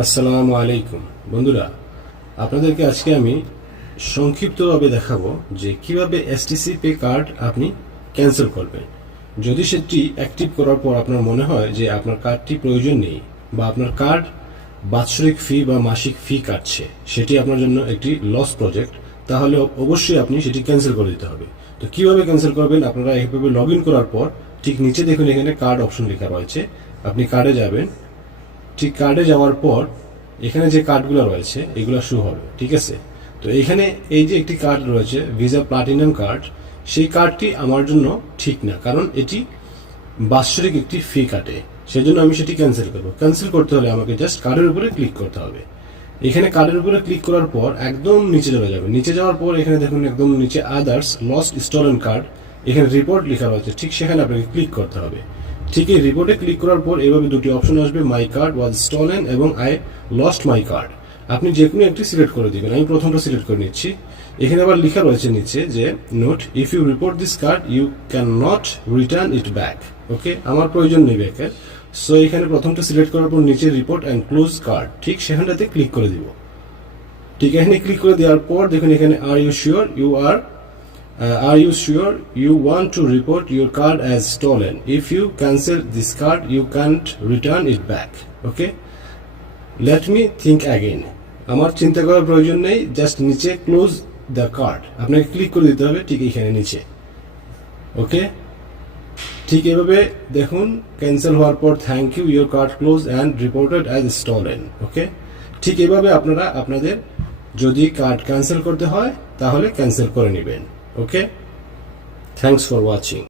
আসসালামু আলাইকুম বন্ধুরা, আপনাদেরকে আজকে আমি সংক্ষিপ্তভাবে দেখাবো যে কিভাবে এসটিসি পে কার্ড আপনি ক্যান্সেল করবেন। যদি সেটি অ্যাক্টিভ করার পর আপনার মনে হয় যে আপনার কার্ডটি প্রয়োজন নেই বা আপনার কার্ড বাৎসরিক ফি বা মাসিক ফি কাটছে, সেটি আপনার জন্য একটি লস প্রজেক্ট, তাহলে অবশ্যই আপনি সেটি ক্যান্সেল করে দিতে হবে। তো কিভাবে ক্যান্সেল করবেন? আপনারা এইভাবে লগ ইন করার পর ঠিক নিচে দেখুন এখানে কার্ড অপশন লেখা রয়েছে, আপনি কার্ডে যাবেন। ঠিক কার্ডে যাওয়ার পর এখানে যে কার্ডগুলো রয়েছে এগুলো শো হবে, ঠিক আছে? তো এখানে এই যে একটি কার্ড রয়েছে ভিসা প্লাটিনাম কার্ড, সেই কার্ডটি আমার জন্য ঠিক না, কারণ এটি বাৎসরিক একটি ফি কাটে। সেজন্য আমি সেটি ক্যান্সেল করব। ক্যান্সেল করতে হলে আমাকে জাস্ট কার্ডের উপরে ক্লিক করতে হবে। এখানে কার্ডের উপরে ক্লিক করার পর একদম নিচে চলে যাবে। নিচে যাওয়ার পর এখানে দেখুন একদম নিচে আদার্স লস্ট স্টোলেন কার্ড, এখানে রিপোর্ট লেখা রয়েছে, ঠিক সেখানে আপনাকে ক্লিক করতে হবে। ঠিক এই রিপোর্টে ক্লিক করার পর এভাবে দুটি অপশন আসবে, মাই কার্ড ওয়াজ স্টোলেন এবং আই লস্ট মাই কার্ড। আপনি যে কোনো একটি সিলেক্ট করে দিবেন। আমি প্রথমটা সিলেক্ট করে নিচ্ছি। এখানে আবার লেখা রয়েছে নিচে যে note, if you report this card you can not return it back. Okay, আমার প্রয়োজন নেই ব্যাকের। সো এখানে প্রথমটা সিলেক্ট করার পর নিচে রিপোর্ট অ্যান্ড ক্লোজ কার্ড, ঠিক সেখানটাতে ক্লিক করে দিব। ঠিক এখানে ক্লিক করে দেওয়ার পর দেখুন এখানে are you sure you want to report your card as stolen? If you cancel this card you can't return it back. Okay, let me think again. আমার চিন্তা করার প্রয়োজন নেই, জাস্ট নিচে ক্লোজ দ্য কার্ড আপনাকে ক্লিক করে দিতে হবে, ঠিক এখানে নিচে। ওকে, ঠিক এভাবে দেখুন ক্যান্সেল হওয়ার পর thank you, your card close and reported as stolen. Okay, ঠিক এভাবে আপনারা আপনাদের যদি কার্ড ক্যান্সেল করতে হয় তাহলে ক্যান্সেল করে নেবেন। ওকে, থ্যাংকস ফর ওয়াচিং।